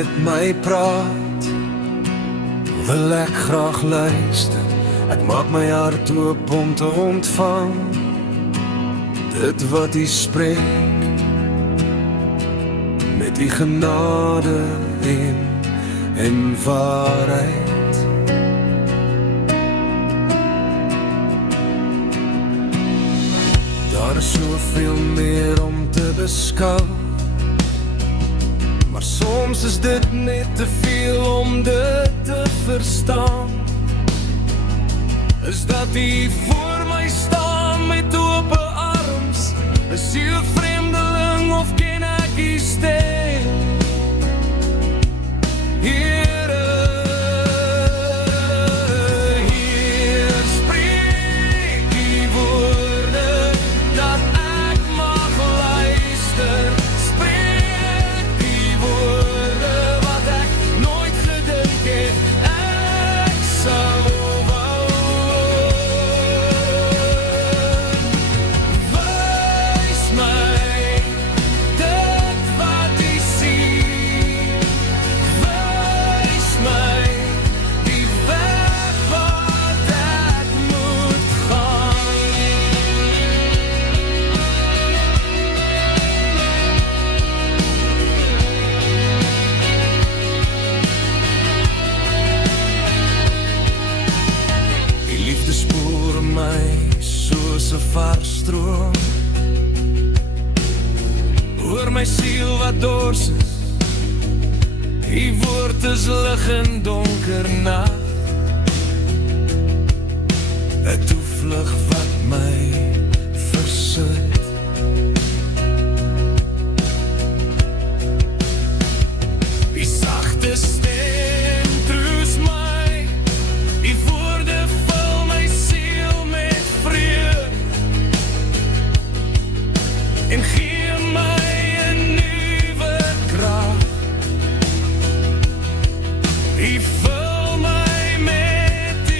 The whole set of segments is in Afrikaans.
met my praat, wil ek graag luister. Ek maak my hart oop om te ontvang dit wat U spreek, met U genade en waarheid. Daar is soveel meer om te beskou, maar soms is dit net te veel om dit te verstaan. Is dat U voor my staan met ope arms? Is U 'n vreemdeling of ken ek U stem? Here, hier spreek U woorde dat ek mag luister. Spreek U woorde wat ek nooit gedink het ek sou wou. Wys my dit wat U sien. Wys my die weg wat ek moet gaan. Die liefde spoor my soos 'n vars stroom, oor my siel wat dors is. U woord is lig in donker nag, 'n toevlug wat my versoet. Die sagte stem troos my, die woorde vul my siel met vrede en gee my 'n nuwe krag. U vul my met U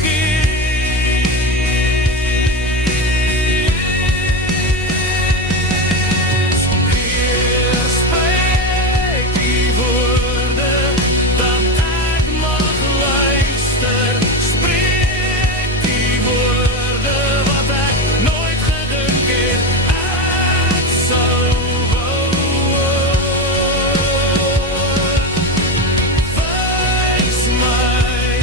Gees. Hier spreek U woorde dat ek mag luister. Spreek U woorde wat ek nooit gedink het ek sou wou. Wys my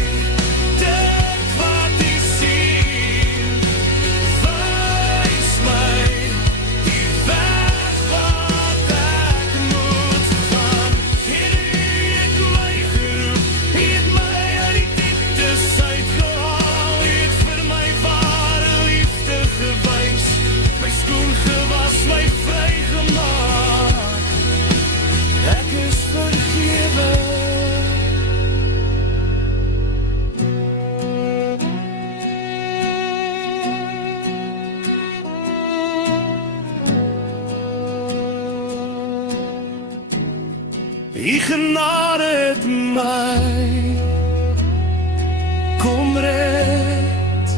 dit wat U sien. Wys my die weg wat ek moet gaan. Here, U het my geroep, U het my uit die dieptes uitgehaal. U het vir my ware liefde gewys, my skoon gewas, my vrygemaak. Ek is vergewe. U genade het my kom red.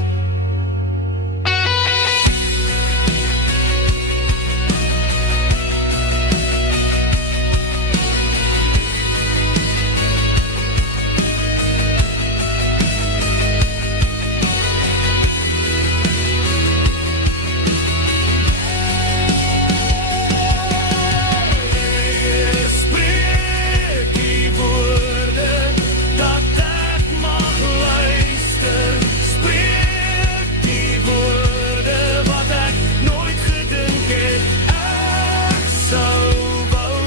Spreek U woorde dat ek mag luister. Spreek U woorde wat ek nooit gedink het ek sou wou.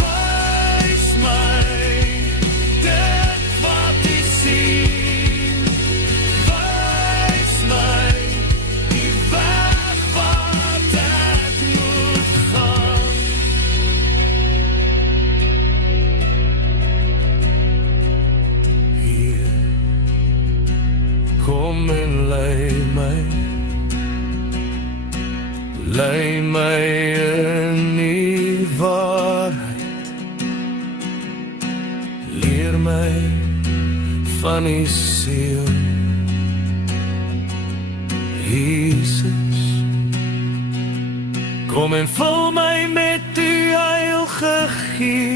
Wys my dit wat U sien. Wys my die weg wat ek moet gaan. Hier, kom en lei my in die waarheid. Leer my van die siel, Jesus. Kom en vul my met u heilige Gees.